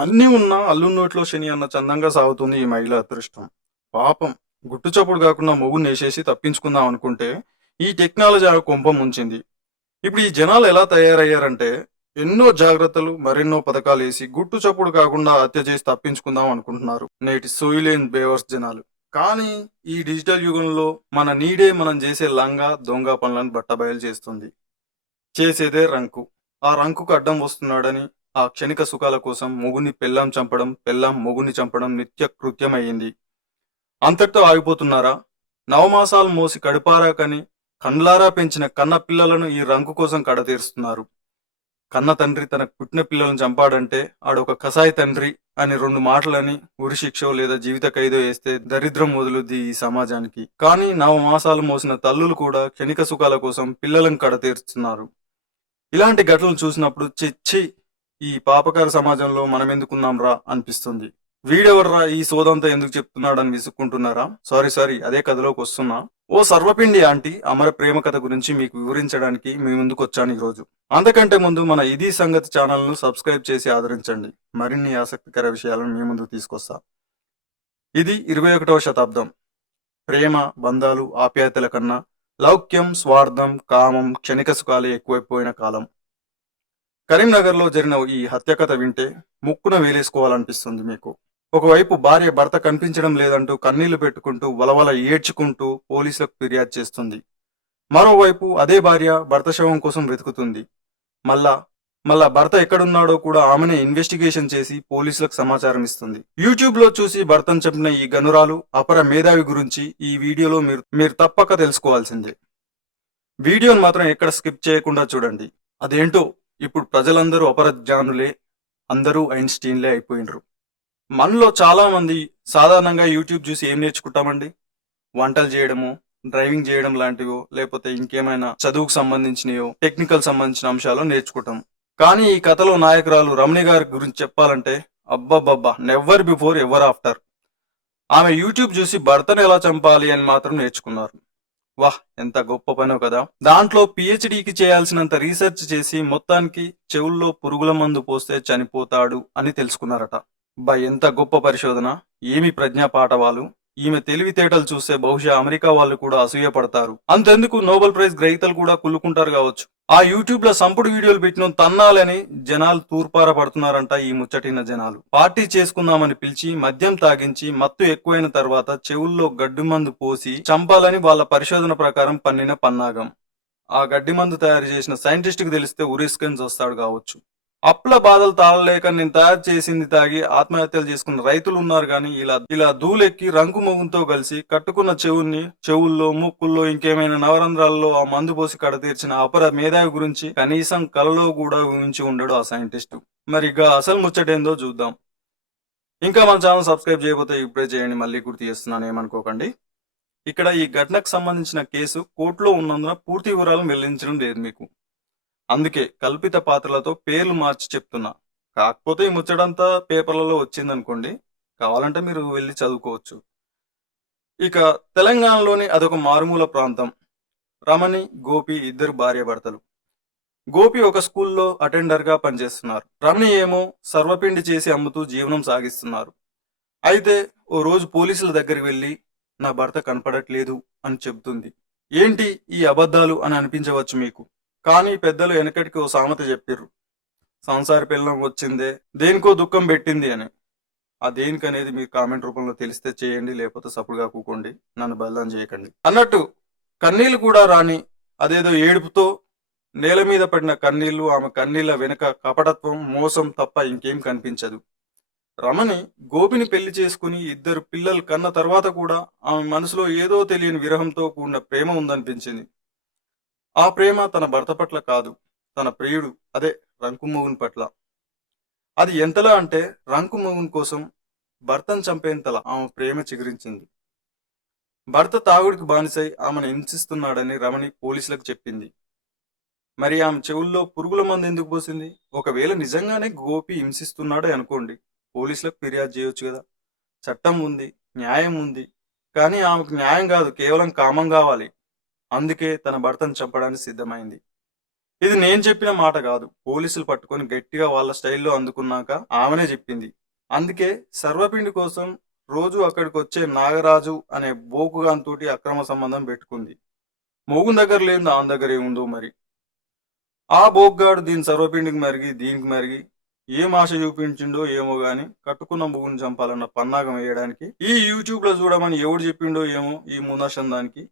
అన్నీ ఉన్నా అల్లు నోట్లో శని అన్న చందంగా సాగుతుంది ఈ మహిళ అదృష్టం. పాపం గుట్టు చప్పుడు కాకుండా మొగుడినేసేసి తప్పించుకుందాం అనుకుంటే ఈ టెక్నాలజీ ఆమె కొంప ముంచింది. ఇప్పుడు ఈ జనాలు ఎలా తయారయ్యారంటే ఎన్నో జాగ్రత్తలు మరెన్నో పథకాలేసి గుట్టు చప్పుడు కాకుండా హత్య చేసి తప్పించుకుందాం అనుకుంటున్నారు నేటి సోయిలేని బేవర్స్ జనాలు. కానీ ఈ డిజిటల్ యుగంలో మన నీడే మనం చేసే లంగా దొంగ పనులను బట్టబయలు చేస్తుంది. చేసేదే రంకు. ఆ రంకుకు అడ్డం వస్తున్నాడని ఆ క్షణిక సుఖాల కోసం మొగుడిని పెళ్ళాం చంపడం, పెళ్ళాం మొగుడిని చంపడం నిత్య కృత్యమయ్యింది. అంతటితో ఆగిపోతున్నారా? నవమాసాలు మోసి కడుపారాకని కండ్లారా పెంచిన కన్న పిల్లలను ఈ రంకు కోసం కడతీరుస్తున్నారు. కన్న తండ్రి తన పుట్టిన పిల్లలను చంపాడంటే ఆడొక కసాయి తండ్రి అని రెండు మాటలని ఉరిశిక్షో లేదా జీవిత ఖైదో వేస్తే దరిద్రం వదులుద్ది ఈ సమాజానికి. కానీ నవమాసాలు మోసిన తల్లులు కూడా క్షణిక సుఖాల కోసం పిల్లలను కడతీరుస్తున్నారు. ఇలాంటి ఘటనలు చూసినప్పుడు చిచ్చి ఈ పాపకార సమాజంలో మనం ఎందుకున్నాం రా అనిపిస్తుంది. వీడెవర్రా ఈ సోదంతా ఎందుకు చెప్తున్నాడని విసుక్కుంటున్నారా? సారీ అదే కథలోకి వస్తున్నా. ఓ సర్వపిండి ఆంటీ అమర ప్రేమ కథ గురించి మీకు వివరించడానికి మీ ముందుకు వచ్చాను ఈరోజు. అంతకంటే ముందు మన ఇది సంగతి ఛానల్ను సబ్స్క్రైబ్ చేసి ఆదరించండి. మరిన్ని ఆసక్తికర విషయాలను మీ ముందుకు తీసుకొస్తా. ఇది 21వ శతాబ్దం. ప్రేమ, బంధాలు, ఆప్యాయతల కన్నా లౌక్యం, స్వార్థం, కామం, క్షణిక సుఖాలే ఎక్కువైపోయిన కాలం. కరీంనగర్లో జరిగిన ఈ హత్య కథ వింటే ముక్కున వేలేసుకోవాలనిపిస్తుంది మీకు. ఒకవైపు భార్య భర్త కనిపించడం లేదంటూ కన్నీళ్లు పెట్టుకుంటూ వలవల ఏడ్చుకుంటూ పోలీసులకు ఫిర్యాదు చేస్తుంది. మరోవైపు అదే భార్య భర్త శవం కోసం వెతుకుతుంది. మళ్ళా మళ్ళా భర్త ఎక్కడున్నాడో కూడా ఆమెనే ఇన్వెస్టిగేషన్ చేసి పోలీసులకు సమాచారం ఇస్తుంది. యూట్యూబ్ లో చూసి భర్తను చెప్పిన ఈ గనురాలు అపర మేధావి గురించి ఈ వీడియోలో మీరు తప్పక తెలుసుకోవాల్సిందే. వీడియోని మాత్రం ఎక్కడ స్కిప్ చేయకుండా చూడండి. అదేంటో ఇప్పుడు ప్రజలందరూ అపరజ్ఞానులే, అందరూ ఐన్స్టీన్లే అయిపోయినరు. మనలో చాలా మంది సాధారణంగా యూట్యూబ్ చూసి ఏం నేర్చుకుంటామండి? వంటలు చేయడము, డ్రైవింగ్ చేయడం లాంటివో, లేకపోతే ఇంకేమైనా చదువుకు సంబంధించినవో, టెక్నికల్ సంబంధించిన అంశాలు నేర్చుకుంటాం. కానీ ఈ కథలో నాయకురాలు రమణి గారి గురించి చెప్పాలంటే అబ్బబ్బబ్బా, నెవర్ బిఫోర్ ఎవర్ ఆఫ్టర్. ఆమె యూట్యూబ్ చూసి భర్తను ఎలా చంపాలి అని మాత్రం నేర్చుకున్నారు. వాహ్, ఎంత గొప్ప పనో కదా. దాంట్లో పిహెచ్డికి చేయాల్సినంత రీసెర్చ్ చేసి మొత్తానికి చెవుల్లో పురుగుల మందు పోస్తే చనిపోతాడు అని తెలుసుకున్నారట. ఎంత గొప్ప పరిశోధన, ఏమి ప్రజ్ఞా పాఠవాలు. ఈమె తెలివితేటలు చూస్తే బహుశా అమెరికా వాళ్ళు కూడా అసూయ పడతారు. అంతెందుకు నోబెల్ ప్రైజ్ గ్రహీతలు కూడా కుళ్ళుకుంటారు కావచ్చు. ఆ యూట్యూబ్ లో సంపుడు వీడియోలు పెట్టిన తన్నాలని జనాలు తూర్పార పడుతున్నారంట. ఈ ముచ్చటిన జనాలు పార్టీ చేసుకుందామని పిలిచి మద్యం తాగించి మత్తు ఎక్కువైన తర్వాత చెవుల్లో గడ్డి మందు పోసి చంపాలని వాళ్ళ పరిశోధన ప్రకారం పన్నిన పన్నాగం. ఆ గడ్డి మందు తయారు చేసిన సైంటిస్ట్ కి తెలిస్తే ఉరేసుకొని వస్తాడు కావచ్చు. అప్పుల బాధలు తాళలేక నేను తయారు చేసింది తాగి ఆత్మహత్యలు చేసుకున్న రైతులు ఉన్నారు. కానీ ఇలా దూలెక్కి రంగు మొగుంతో కలిసి కట్టుకున్న చెవుల్లో, ముక్కుల్లో, ఇంకేమైనా నవరంధ్రాల్లో ఆ మందు పోసి కడతీర్చిన అపర మేధావి గురించి కనీసం కలలో కూడా ఊహించి ఉండడు ఆ సైంటిస్ట్. మరి ఇక అసలు ముచ్చటేందో చూద్దాం. ఇంకా మన ఛానల్ సబ్స్క్రైబ్ చేయకపోతే ఇప్పుడే చేయండి. మళ్ళీ గుర్తు చేస్తున్నాను, ఏమనుకోకండి. ఇక్కడ ఈ ఘటనకు సంబంధించిన కేసు కోర్టులో ఉన్నందున పూర్తి వివరాలను వెల్లడించడం లేదు మీకు. అందుకే కల్పిత పాత్రలతో పేర్లు మార్చి చెప్తున్నా. కాకపోతే ఈ ముచ్చడంతా పేపర్లలో వచ్చిందనుకోండి, కావాలంటే మీరు వెళ్ళి చదువుకోవచ్చు. ఇక తెలంగాణలోని అదొక మారుమూల ప్రాంతం. రమణి, గోపి ఇద్దరు భార్యాభర్తలు. గోపి ఒక స్కూల్లో అటెండర్గా పనిచేస్తున్నారు. రమణి ఏమో సర్వపిండి చేసి అమ్ముతూ జీవనం సాగిస్తున్నారు. అయితే ఓ రోజు పోలీసుల దగ్గరికి వెళ్ళి నా భర్త కనపడట్లేదు అని చెబుతుంది. ఏంటి ఈ అబద్ధాలు అని అనిపించవచ్చు మీకు. కానీ పెద్దలు వెనకటికి ఓ సామెత చెప్పిర్రు, సంసార పిల్లం వచ్చిందే దేనికో దుఃఖం పెట్టింది అని. ఆ దేనికనేది మీరు కామెంట్ రూపంలో తెలిస్తే చేయండి, లేకపోతే సపుడుగా కూకోండి, నన్ను బదలం చేయకండి. అన్నట్టు కన్నీళ్లు కూడా రాని అదేదో ఏడుపుతో నేల మీద పడిన కన్నీళ్లు, ఆమె కన్నీళ్ల వెనుక కపటత్వం, మోసం తప్ప ఇంకేం కనిపించదు. రమణి గోపిని పెళ్లి చేసుకుని ఇద్దరు పిల్లలు కన్న తర్వాత కూడా ఆమె మనసులో ఏదో తెలియని విరహంతో కూడిన ప్రేమ ఉందనిపించింది. ఆ ప్రేమ తన భర్త పట్ల కాదు, తన ప్రియుడు అదే రంకుమోగుని పట్ల. అది ఎంతలా అంటే రంకుమోగుని కోసం భర్తను చంపేంతలా ఆమె ప్రేమ చిగురించింది. భర్త తాగుడికి బానిసై ఆమెను హింసిస్తున్నాడని రమణి పోలీసులకు చెప్పింది. మరి ఆమె చెవుల్లో పురుగుల మందు ఎందుకు పోసింది? ఒకవేళ నిజంగానే గోపి హింసిస్తున్నాడే అనుకోండి, పోలీసులకు ఫిర్యాదు చేయొచ్చు కదా. చట్టం ఉంది, న్యాయం ఉంది. కానీ ఆమెకు న్యాయం కాదు, కేవలం కామం కావాలి. అందుకే తన భర్తను చంపడానికి సిద్ధమైంది. ఇది నేను చెప్పిన మాట కాదు. పోలీసులు పట్టుకొని గట్టిగా వాళ్ళ స్టైల్‌లో అందుకున్నాక ఆమెనే చెప్పింది. అందుకే సర్వపిండి కోసం రోజు అక్కడికొచ్చే నాగరాజు అనే బోకుగానితోటి అక్రమ సంబంధం పెట్టుకుంది. మొగుని దగ్గర లేనిది ఆమె దగ్గర ఏముందో మరి. ఆ బోగ్గాడు దీని సర్వపిండికి మరిగి, దీనికి మరిగి ఏం ఆశ చూపించిండో ఏమో గాని కట్టుకున్న మొగుడిని చంపాలన్న పన్నాగం వేయడానికి ఈ యూట్యూబ్‌లో చూడమని ఎవడు చెప్పిండో ఏమో ఈ మునర్షన్ దానికి.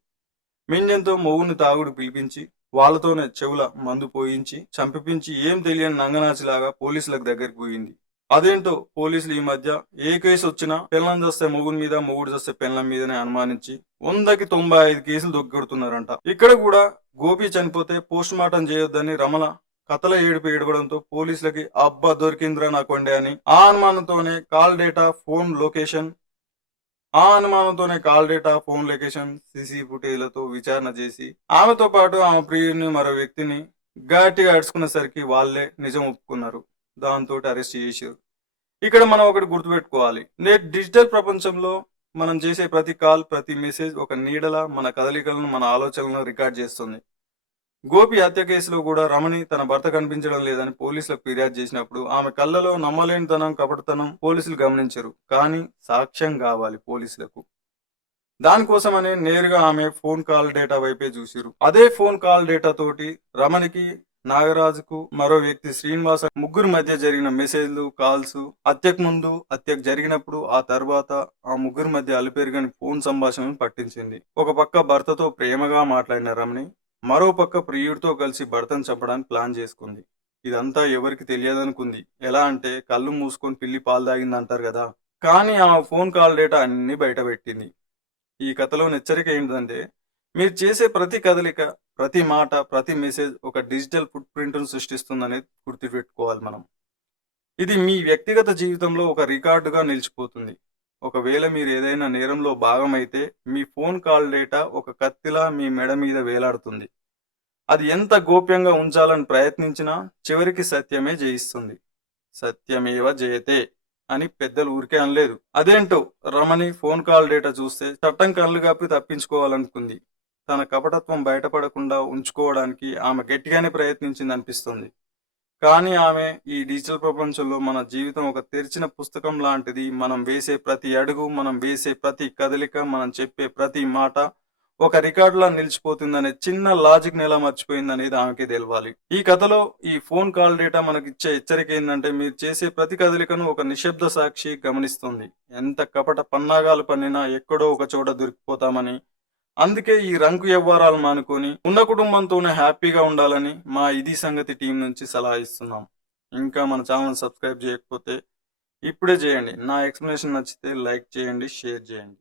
మింజంతో మొగుడిని తాగుడు పిలిపించి వాళ్ళతోనే చెవుల మందు పోయించి చంపిపించి ఏం తెలియని నంగనాచిలాగా పోలీసులకు దగ్గరికి పోయింది. అదేంటో పోలీసులు ఈ మధ్య ఏ కేసు వచ్చినా పెళ్ళం చస్తే మొగుడి మీద, మొగుడు చస్తే పెళ్ళం మీదనే అనుమానించి 100కి 95 కేసులు దొగ్గొడుతున్నారంట. ఇక్కడ కూడా గోపి చనిపోతే పోస్ట్ మార్టం చేయొద్దని రమణ కథల ఏడుపు ఏడవడంతో పోలీసులకి అబ్బా దొరికిందిరా నా కొండే అని ఆ అనుమానంతోనే call data, phone location, CC ఫుటేజ్లతో విచారణ చేసి ఆమెతో పాటు ఆమె ప్రియుడిని మరో వ్యక్తిని గట్టిగా అడుచుకునేసరికి వాళ్ళే నిజం ఒప్పుకున్నారు. దాంతో అరెస్ట్ చేశారు. ఇక్కడ మనం ఒకటి గుర్తుపెట్టుకోవాలి. నేటి డిజిటల్ ప్రపంచంలో మనం చేసే ప్రతి కాల్, ప్రతి మెసేజ్ ఒక నీడలా మన కదలికలను, మన ఆలోచనలను రికార్డ్ చేస్తుంది. గోపి హత్య కేసులో కూడా రమణి తన భర్త కనిపించడం లేదని పోలీసులకు ఫిర్యాదు చేసినప్పుడు ఆమె కళ్ళలో నమ్మలేనితనం, కపటతనం పోలీసులు గమనించరు. కానీ సాక్ష్యం కావాలి పోలీసులకు. దానికోసమనే నేరుగా ఆమె ఫోన్ కాల్ డేటా వైపే చూసిరు. అదే ఫోన్ కాల్ డేటా తోటి రమణికి, నాగరాజుకు, మరో వ్యక్తి శ్రీనివాస ముగ్గురు మధ్య జరిగిన మెసేజ్లు, కాల్స్, హత్యకు ముందు, హత్యకు జరిగినప్పుడు, ఆ తర్వాత ఆ ముగ్గురు మధ్య అలుపెరుగని ఫోన్ సంభాషణను పట్టించింది. ఒక పక్క భర్తతో ప్రేమగా మాట్లాడిన రమణి మరో పక్క ప్రియుడితో కలిసి భర్తను చంపడానికి ప్లాన్ చేసుకుంది. ఇదంతా ఎవరికి తెలియదనుకుంది. ఎలా అంటే కళ్ళు మూసుకొని పిల్లి పాలు తాగింది అంటారు కదా. కానీ ఆ ఫోన్ కాల్ డేటా అన్ని బయట పెట్టింది. ఈ కథలో హెచ్చరిక ఏంటంటే మీరు చేసే ప్రతి కదలిక, ప్రతి మాట, ప్రతి మెసేజ్ ఒక డిజిటల్ ఫుట్ ప్రింట్ను సృష్టిస్తుందనేది గుర్తుపెట్టుకోవాలి మనం. ఇది మీ వ్యక్తిగత జీవితంలో ఒక రికార్డుగా నిలిచిపోతుంది. ఒకవేళ మీరు ఏదైనా నేరంలో భాగమైతే మీ ఫోన్ కాల్ డేటా ఒక కత్తిలా మీ మెడ మీద వేలాడుతుంది. అది ఎంత గోప్యంగా ఉంచాలని ప్రయత్నించినా చివరికి సత్యమే జయిస్తుంది. సత్యమేవ జయతే అని పెద్దలు ఊరికే అనలేదు. అదేంటో రమణి ఫోన్ కాల్ డేటా చూస్తే చట్టం కళ్ళు కప్పి తప్పించుకోవాలనుకుంది. తన కపటత్వం బయటపడకుండా ఉంచుకోవడానికి ఆమె గట్టిగానే ప్రయత్నించింది అనిపిస్తుంది. కానీ ఆమె ఈ డిజిటల్ ప్రపంచంలో మన జీవితం ఒక తెరిచిన పుస్తకం లాంటిది. మనం వేసే ప్రతి అడుగు, మనం వేసే ప్రతి కదలిక, మనం చెప్పే ప్రతి మాట ఒక రికార్డులా నిలిచిపోతుందనే చిన్న లాజిక్ ఎలా మర్చిపోయింది అనేది ఆమెకే తెలవాలి. ఈ కథలో ఈ ఫోన్ కాల్ డేటా మనకిచ్చే హెచ్చరిక ఏంటంటే మీరు చేసే ప్రతి కదలికను ఒక నిశ్శబ్ద సాక్షి గమనిస్తుంది. ఎంత కపట పన్నాగాలు పన్నినా ఎక్కడో ఒక చోట దొరికిపోతామని. అందుకే ఈ రంకు వ్యవహారాలు మానుకొని ఉన్న కుటుంబంతోనే హ్యాపీగా ఉండాలని మా ఇది సంగతి టీం నుంచి సలహా ఇస్తున్నాం. ఇంకా మన ఛానల్ సబ్స్క్రైబ్ చేయకపోతే ఇప్పుడే చేయండి. నా ఎక్స్ప్లెనేషన్ నచ్చితే లైక్ చేయండి, షేర్ చేయండి.